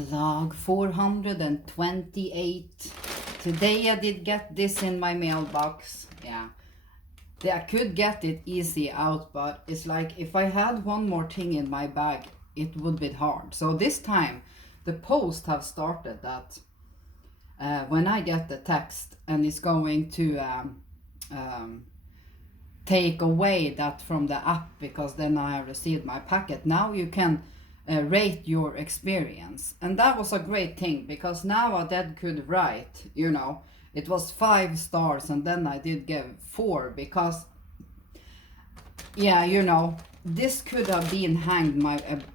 Vlog 428. Today I did get this in my mailbox. Yeah, I could get it easy out, but it's like if I had one more thing in my bag, it would be hard. So this time the post have started that when I get the text and it's going to take away that from the app, because then I have received my packet. Now you can rate your experience, and that was a great thing, because now I did could write, it was 5 stars, and then I did give 4, because this could have been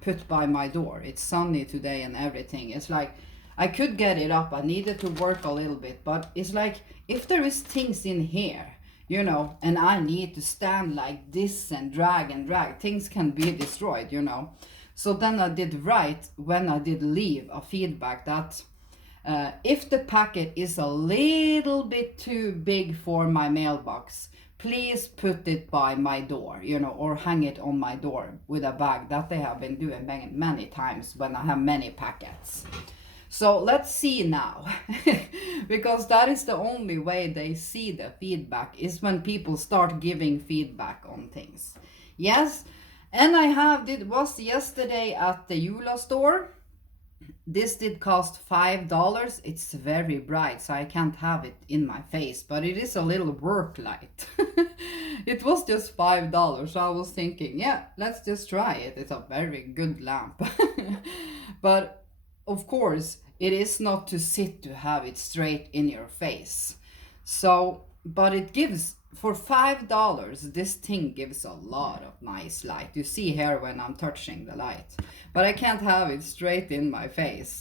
put by my door. It's sunny today and everything. It's like I could get it up. I needed to work a little bit, but it's like if there is things in here, and I need to stand like this and drag, things can be destroyed, So then I did write, when I did leave a feedback, that if the packet is a little bit too big for my mailbox, please put it by my door, or hang it on my door with a bag. That they have been doing many times when I have many packets. So let's see now, because that is the only way they see the feedback, is when people start giving feedback on things. Yes, and it was yesterday at the Eula store. This did cost $5. It's very bright, so I can't have it in my face, but it is a little work light. It was just $5, so I was thinking, yeah, let's just try it. It's a very good lamp. But of course, it is not to sit to have it straight in your face. So, but it gives, for $5, this thing gives a lot of nice light. You see here when I'm touching the light, but I can't have it straight in my face.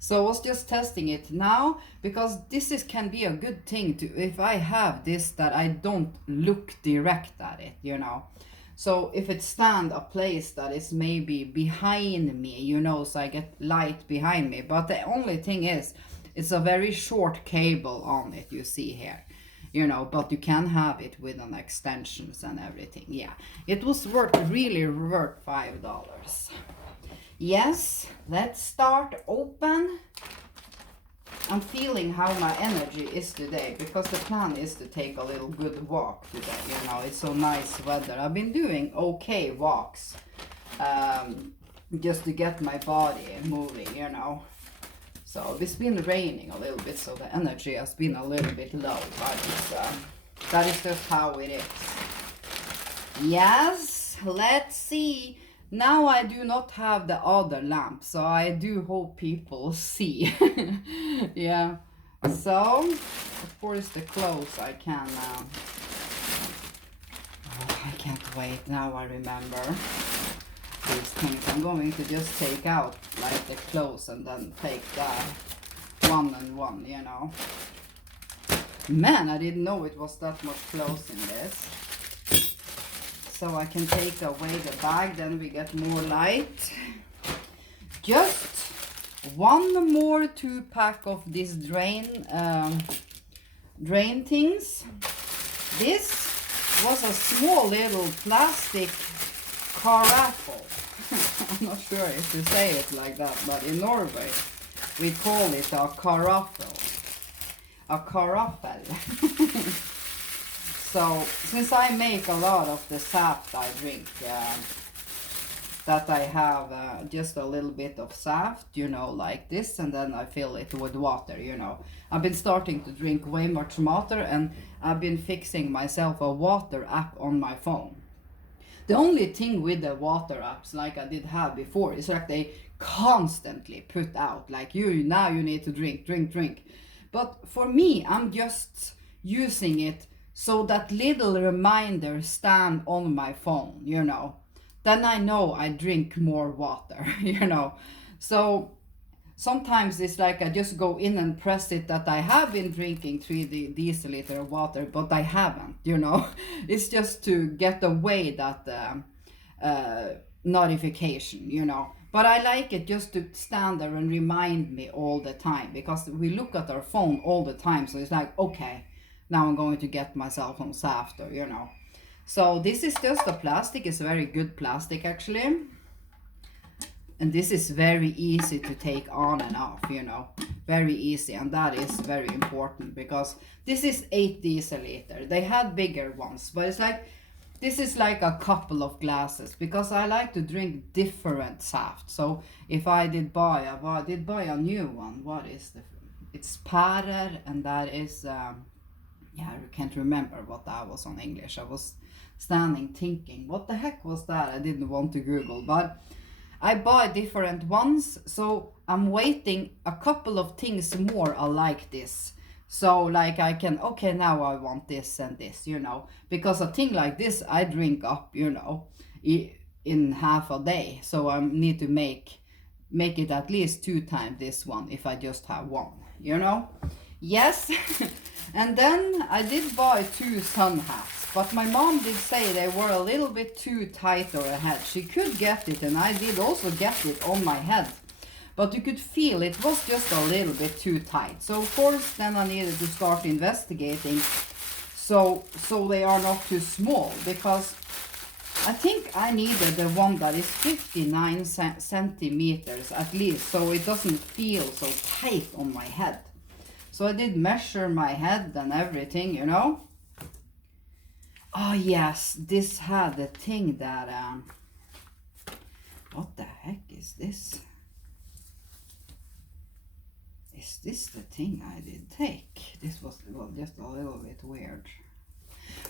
So I was just testing it now, because this can be a good thing to, if I have this, that I don't look direct at it, So if it stand a place that is maybe behind me, so I get light behind me. But the only thing is, it's a very short cable on it, you see here. But you can have it with an extensions and everything. Yeah, it was really worth $5. Yes, let's start open. I'm feeling how my energy is today, because the plan is to take a little good walk today. It's so nice weather. I've been doing okay walks, just to get my body moving, So it's been raining a little bit, so the energy has been a little bit low, but that is just how it is. Yes, let's see. Now I do not have the other lamp, so I do hope people see. Yeah, so of course the clothes I can, I can't wait, now I remember these things. I'm going to just take out like the clothes and then take the one and one, Man, I didn't know it was that much clothes in this. So I can take away the bag, then we get more light. Just one more 2-pack of this drain things. This was a small little plastic caraffle. I'm not sure if you say it like that, but in Norway we call it a caraffle. A caraffle. So since I make a lot of the saft I drink, that I have just a little bit of saft, like this, and then I fill it with water, I've been starting to drink way much water, and I've been fixing myself a water app on my phone. The only thing with the water apps, like I did have before, is like they constantly put out, like now you need to drink. But for me, I'm just using it so that little reminder stand on my phone, Then I know I drink more water, So sometimes it's like I just go in and press it that I have been drinking 3 deciliter of water, but I haven't, It's just to get away that notification, But I like it just to stand there and remind me all the time, because we look at our phone all the time. So it's like, okay, now I'm going to get myself some saft, So this is just a plastic. It's very good plastic, actually. And this is very easy to take on and off, you know, very easy. And that is very important because this is 8 deciliter. They had bigger ones, but it's like, this is like a couple of glasses because I like to drink different saft. So if I did buy a new one, what is it's Parer, and that is, yeah, I can't remember what that was on English. I was standing thinking, what the heck was that? I didn't want to Google, but I buy different ones, so I'm waiting a couple of things more are like this. So like I can, okay, now I want this and this, you know, because a thing like this I drink up, you know, in half a day. So I need to make it at least 2 times this one if I just have one, you know. Yes. And then I did buy 2 sun hats, but my mom did say they were a little bit too tight on her head. She could get it, and I did also get it on my head, but you could feel it was just a little bit too tight. So of course then I needed to start investigating so they are not too small, because I think I needed the one that is 59 centimeters at least, so it doesn't feel so tight on my head. So I did measure my head and everything, you know. Oh yes, this had the thing that, what the heck is this? Is this the thing I did take? This was, well, just a little bit weird.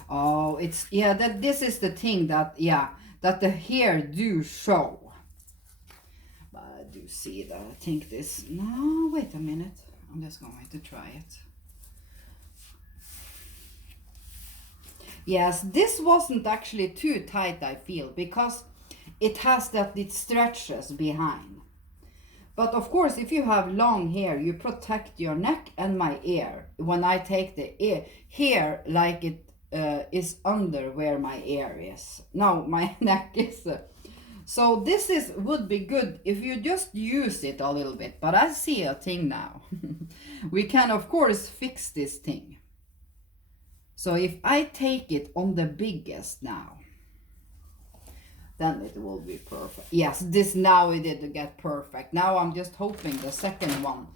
Oh, it's, yeah, that this is the thing that, yeah, that the hair do show. But I do see that. I think this, no, wait a minute. I'm just going to try it. Yes, this wasn't actually too tight, I feel, because it has that it stretches behind. But of course, if you have long hair, you protect your neck and my ear. When I take the hair like it is under where my ear is. No, my neck is. So this would be good if you just use it a little bit. But I see a thing now. We can of course fix this thing. So if I take it on the biggest now, then it will be perfect. Yes, this now it did get perfect. Now I'm just hoping the second one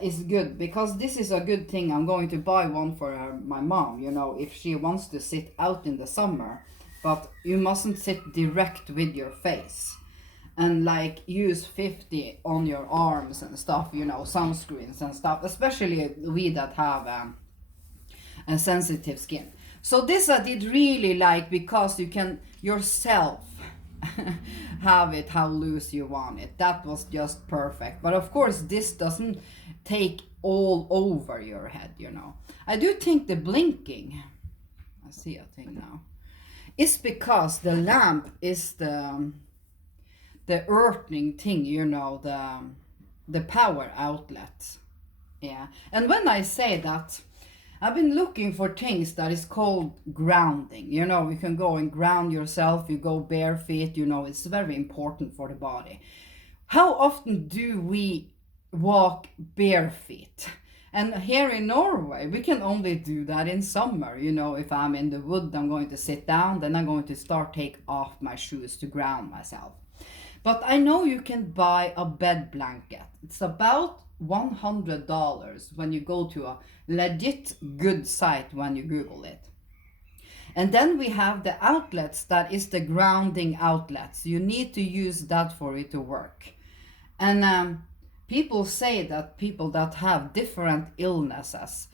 is good, because this is a good thing. I'm going to buy one for my mom, you know, if she wants to sit out in the summer. But you mustn't sit direct with your face and like use 50 on your arms and stuff, you know, sunscreens and stuff, especially we that have a sensitive skin. So this I did really like, because you can yourself have it how loose you want it. That was just perfect. But of course this doesn't take all over your head, you know. I do think the blinking, I see a thing now, is because the lamp is the earthing thing, you know, the power outlet. Yeah. And when I say that, I've been looking for things that is called grounding. You know, you can go and ground yourself, you go bare feet, you know, it's very important for the body. How often do we walk bare feet? And here in Norway, we can only do that in summer. You know, if I'm in the wood, I'm going to sit down, then I'm going to start take off my shoes to ground myself. But I know you can buy a bed blanket. It's about $100 when you go to a legit good site when you Google it. And then we have the outlets, that is the grounding outlets. You need to use that for it to work. And people say that people that have different illnesses,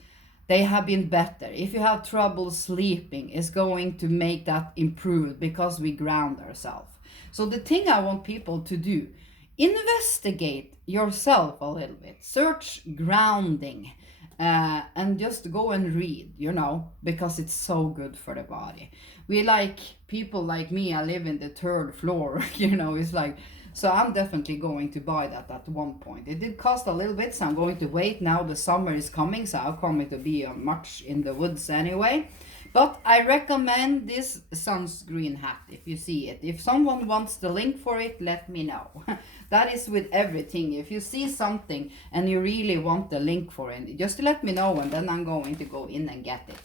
they have been better. If you have trouble sleeping, it's going to make that improve because we ground ourselves. So the thing I want people to do, investigate yourself a little bit, search grounding, and just go and read, you know, because it's so good for the body. We like, people like me, I live in the 3rd floor, you know, it's like, so I'm definitely going to buy that at one point. It did cost a little bit, so I'm going to wait. Now the summer is coming, so I'll come to be much in the woods anyway. But I recommend this sunscreen hat if you see it. If someone wants the link for it, let me know. That is with everything. If you see something and you really want the link for it, just let me know, and then I'm going to go in and get it.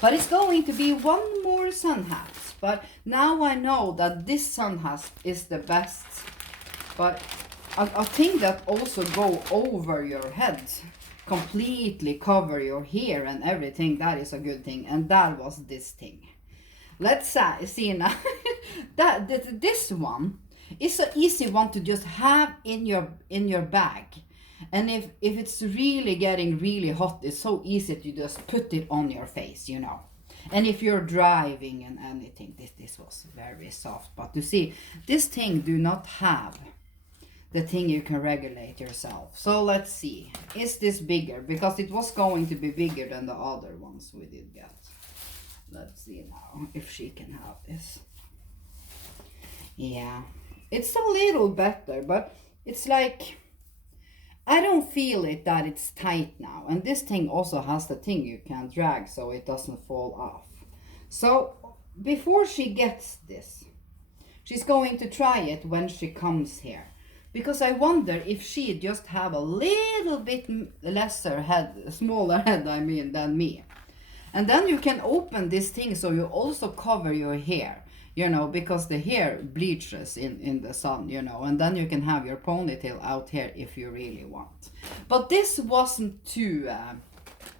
But it's going to be one more sun hat. But now I know that this sun hat is the best But a thing that also go over your head, completely cover your hair and everything, that is a good thing. And that was this thing. Let's see now. This one is an easy one to just have in your bag. And if it's really getting really hot, it's so easy to just put it on your face, you know. And if you're driving and anything, this was very soft. But you see, this thing do not have the thing you can regulate yourself. So let's see, is this bigger? Because it was going to be bigger than the other ones we did get. Let's see now if she can have this. Yeah, it's a little better, but it's like, I don't feel it that it's tight now. And this thing also has the thing you can drag so it doesn't fall off. So before she gets this, she's going to try it when she comes here. Because I wonder if she just have a little bit smaller head, I mean, than me. And then you can open this thing so you also cover your hair, you know, because the hair bleaches in the sun, you know, and then you can have your ponytail out here if you really want. But this wasn't too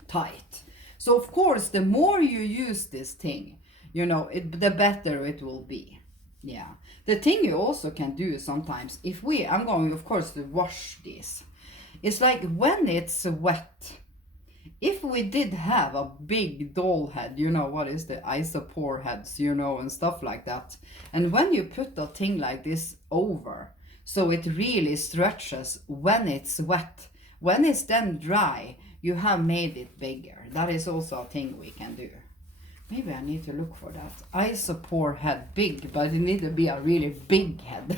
tight. So of course, the more you use this thing, you know, the better it will be. Yeah. The thing you also can do sometimes, I'm going of course to wash this. It's like when it's wet, if we did have a big doll head, you know, what is the isopore heads, you know, and stuff like that. And when you put a thing like this over, so it really stretches when it's wet, when it's then dry, you have made it bigger. That is also a thing we can do. Maybe I need to look for that. Isopore head, big, but it needs to be a really big head.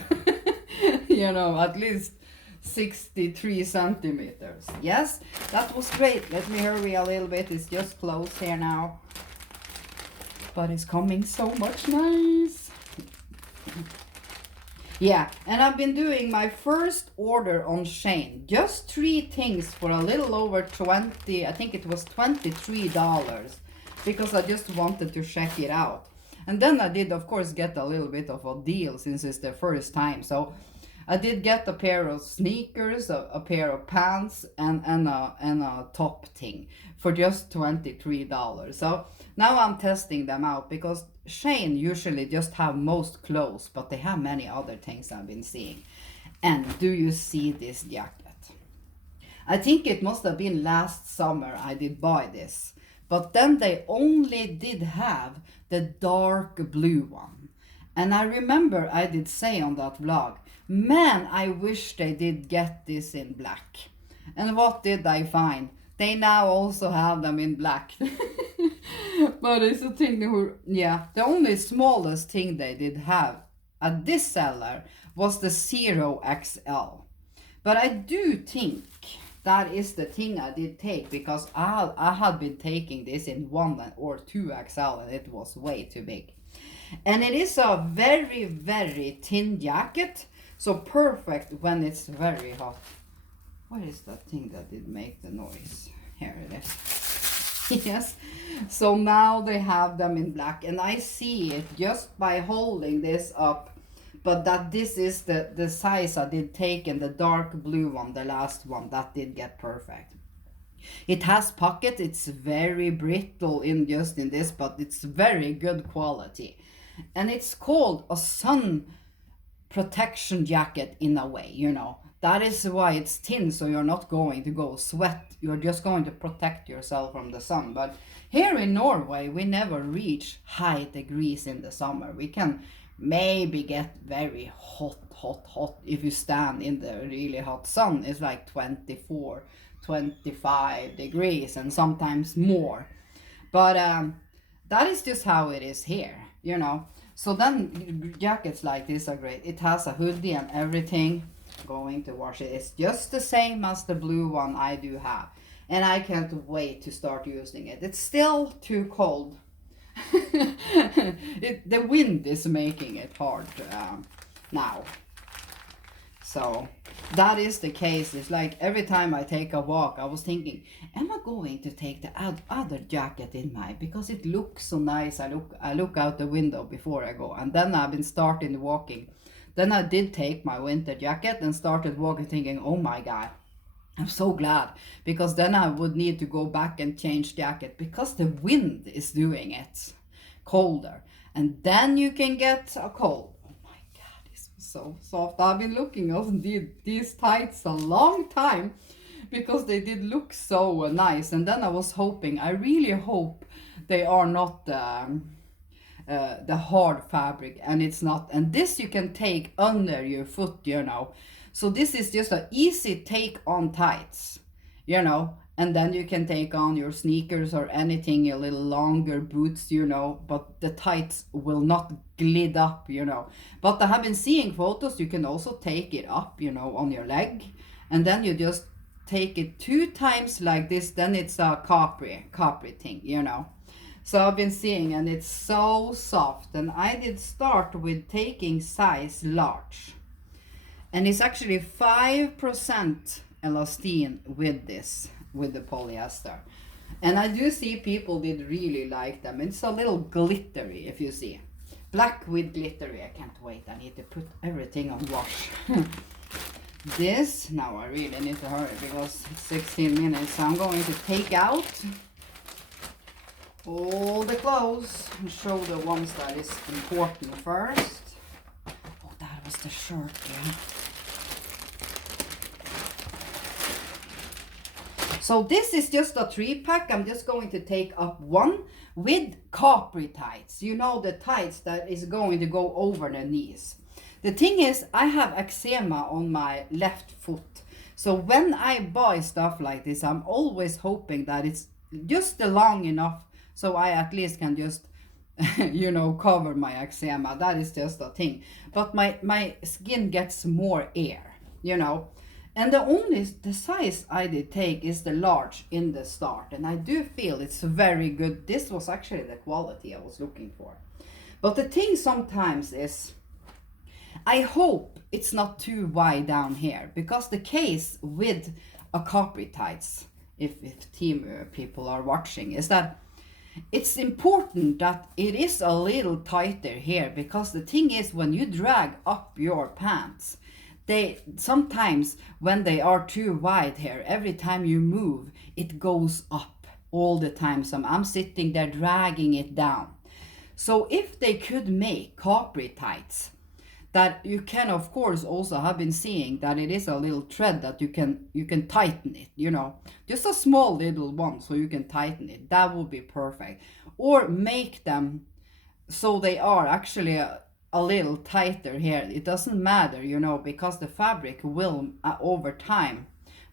You know, at least 63 centimeters. Yes, that was great. Let me hurry a little bit. It's just closed here now. But it's coming so much nice. Yeah, and I've been doing my first order on Shane. Just 3 things for a little over 20, I think it was $23. Because I just wanted to check it out. And then I did, of course, get a little bit of a deal since it's the first time. So I did get a pair of sneakers, a pair of pants, and a top thing for just $23. So now I'm testing them out because Shane usually just have most clothes, but they have many other things I've been seeing. And do you see this jacket? I think it must have been last summer I did buy this. But then they only did have the dark blue one. And I remember I did say on that vlog, man, I wish they did get this in black. And what did I find? They now also have them in black. But it's a thing, the only smallest thing they did have at this seller was the 0XL. But I do think that is the thing I did take, because I had been taking this in 1 or 2XL and it was way too big. And it is a very, very thin jacket, so perfect when it's very hot. What is that thing that did make the noise? Here it is. Yes, so now they have them in black, and I see it just by holding this up. But that this is the size I did take, and the dark blue one, the last one, that did get perfect. It has pockets, it's very brittle in this, but it's very good quality. And it's called a sun protection jacket in a way, you know. That is why it's thin, so you're not going to go sweat. You're just going to protect yourself from the sun. But here in Norway, we never reach high degrees in the summer. We can maybe get very hot if you stand in the really hot sun. It's like 24, 25 degrees and sometimes more. But that is just how it is here, you know. So then jackets like this are great. It has a hoodie and everything. Going to wash it. It's just the same as the blue one I do have. And I can't wait to start using it. It's still too cold. The wind is making it hard now. So that is the case. It's like every time I take a walk, I was thinking, am I going to take the other jacket in my, because it looks so nice. I look out the window before I go, and then I've been starting walking Then I did take my winter jacket and started walking thinking, oh my God, I'm so glad, because then I would need to go back and change jacket because the wind is doing it colder. And then you can get a cold. Oh my God, this was so soft. I've been looking on these tights a long time because they did look so nice. And then I was hoping, I really hope they are not the hard fabric, and it's not. And this you can take under your foot, you know. So this is just an easy take on tights, you know. And then you can take on your sneakers or anything, a little longer boots, you know, but the tights will not glide up, you know. But I have been seeing photos, you can also take it up, you know, on your leg, and then you just take it 2 times like this, then it's a capri thing, you know. So I've been seeing, and it's so soft. And I did start with taking size large, and it's actually 5% elastine with this, with the polyester. And I do see people did really like them. It's a little glittery, if you see. Black with glittery. I can't wait. I need to put everything on wash. This, now I really need to hurry because it's 16 minutes. So I'm going to take out all the clothes and show the ones that is important first. Oh, that was the shirt, yeah. So this is just a 3-pack. I'm just going to take up one with capri tights. You know, the tights that is going to go over the knees. The thing is, I have eczema on my left foot. So when I buy stuff like this, I'm always hoping that it's just long enough so I at least can just, you know, cover my eczema. That is just a thing. But my skin gets more air, you know. And the size I did take is the large in the start. And I do feel it's very good. This was actually the quality I was looking for. But the thing sometimes is, I hope it's not too wide down here. Because the case with a capri tights, if Temu people are watching, is that it's important that it is a little tighter here. Because the thing is, when you drag up your pants, they sometimes, when they are too wide here, every time you move it goes up all the time. So I'm sitting there dragging it down. So if they could make capri tights that you can, of course, also have been seeing that it is a little thread that you can tighten it, you know, just a small little one so you can tighten it, that would be perfect. Or make them so they are actually a little tighter here. It doesn't matter, you know, because the fabric will over time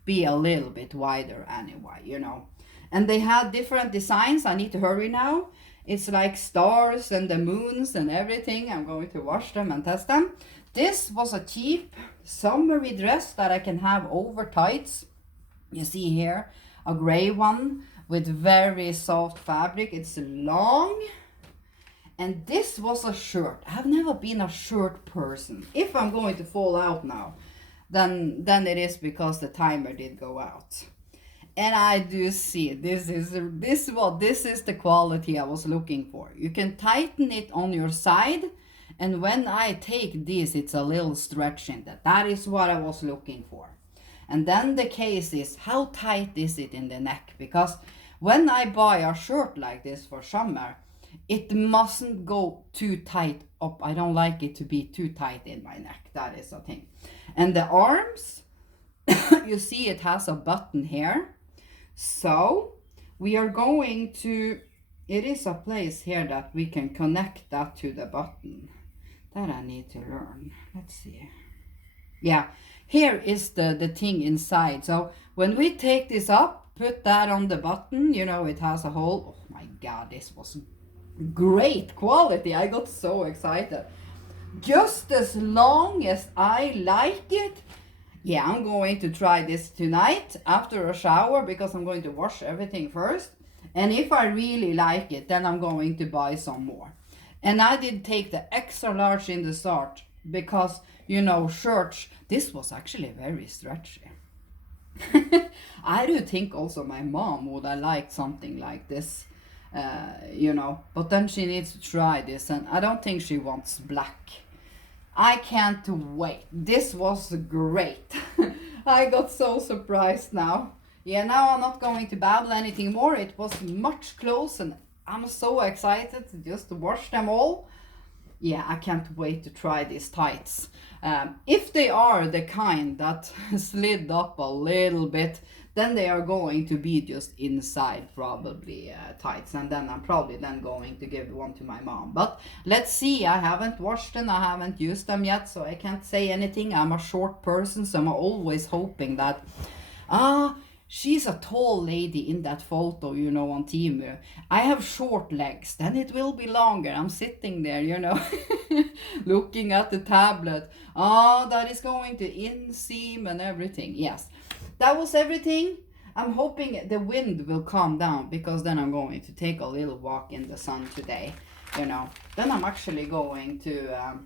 be a little bit wider anyway, you know. And they had different designs. I need to hurry now. It's like stars and the moons and everything. I'm going to wash them and test them. This was a cheap summery dress that I can have over tights. You see here a gray one with very soft fabric. It's long. And this was a shirt. I've never been a shirt person. If I'm going to fall out now, then it is because the timer did go out. And I do see this is the quality I was looking for. You can tighten it on your side, and when I take this, it's a little stretch in that. That is what I was looking for. And then the case is, how tight is it in the neck? Because when I buy a shirt like this for summer, it mustn't go too tight up. I don't like it to be too tight in my neck. That is a thing. And the arms, you see it has a button here. So we are going to, it is a place here that we can connect that to the button. That I need to learn. Let's see. Yeah, here is the thing inside. So when we take this up, put that on the button, you know, it has a hole. Oh my God, this was great quality. I got so excited. Just as long as I like it. Yeah, I'm going to try this tonight after a shower because I'm going to wash everything first. And if I really like it, then I'm going to buy some more. And I did take the extra large in the start because, you know, shirts, this was actually very stretchy. I do think also my mom would have liked something like this, you know, but then she needs to try this, and I don't think she wants black. I can't wait. This was great. I got so surprised now. Yeah, now I'm not going to babble anything more. It was much close and I'm so excited to just wash them all. Yeah, I can't wait to try these tights. If they are the kind that slid up a little bit, then they are going to be just inside probably tights, and then I'm probably then going to give one to my mom. But let's see, I haven't washed them, I haven't used them yet, so I can't say anything. I'm a short person, so I'm always hoping that ah, she's a tall lady in that photo, on Temu. I have short legs, then it will be longer. I'm sitting there, looking at the tablet. Ah, that is going to inseam and everything. Yes, that was everything. I'm hoping the wind will calm down because then I'm going to take a little walk in the sun today, Then I'm actually going to.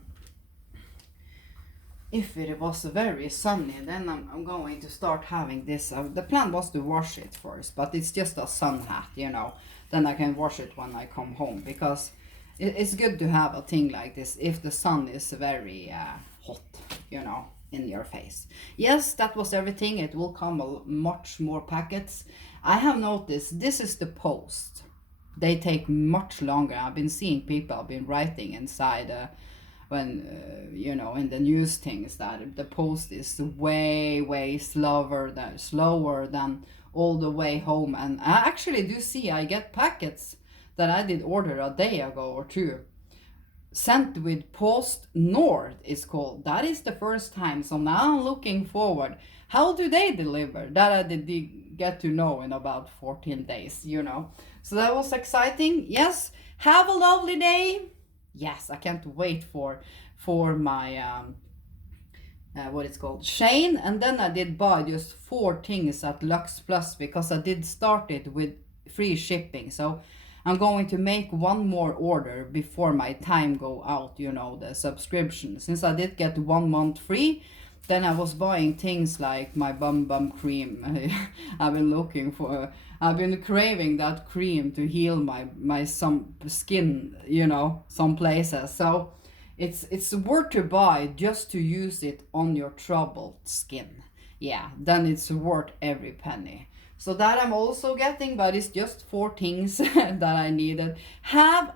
If it was very sunny, then I'm going to start having this. The plan was to wash it first, but it's just a sun hat, Then I can wash it when I come home because it's good to have a thing like this if the sun is very hot, in your face. Yes, that was everything. It will come much more packets. I have noticed this is the post. They take much longer. I've been seeing people have been writing inside when in the news things that the post is way slower than all the way home. And I actually do see I get packets that I did order a day ago or two sent with Post North is called. That is the first time, so now I'm looking forward. How do they deliver? That I did get to know in about 14 days, So that was exciting. Yes, have a lovely day. Yes, I can't wait for my what it's called, Shane. And then I did buy just 4 things at Lux Plus because I did start it with free shipping. So I'm going to make one more order before my time go out, the subscription. Since I did get 1 month free, then I was buying things like my bum cream. I've been craving that cream to heal my some skin, some places. So it's worth to buy just to use it on your troubled skin. Yeah, then it's worth every penny. So that I'm also getting, but it's just 4 things that I needed. Have a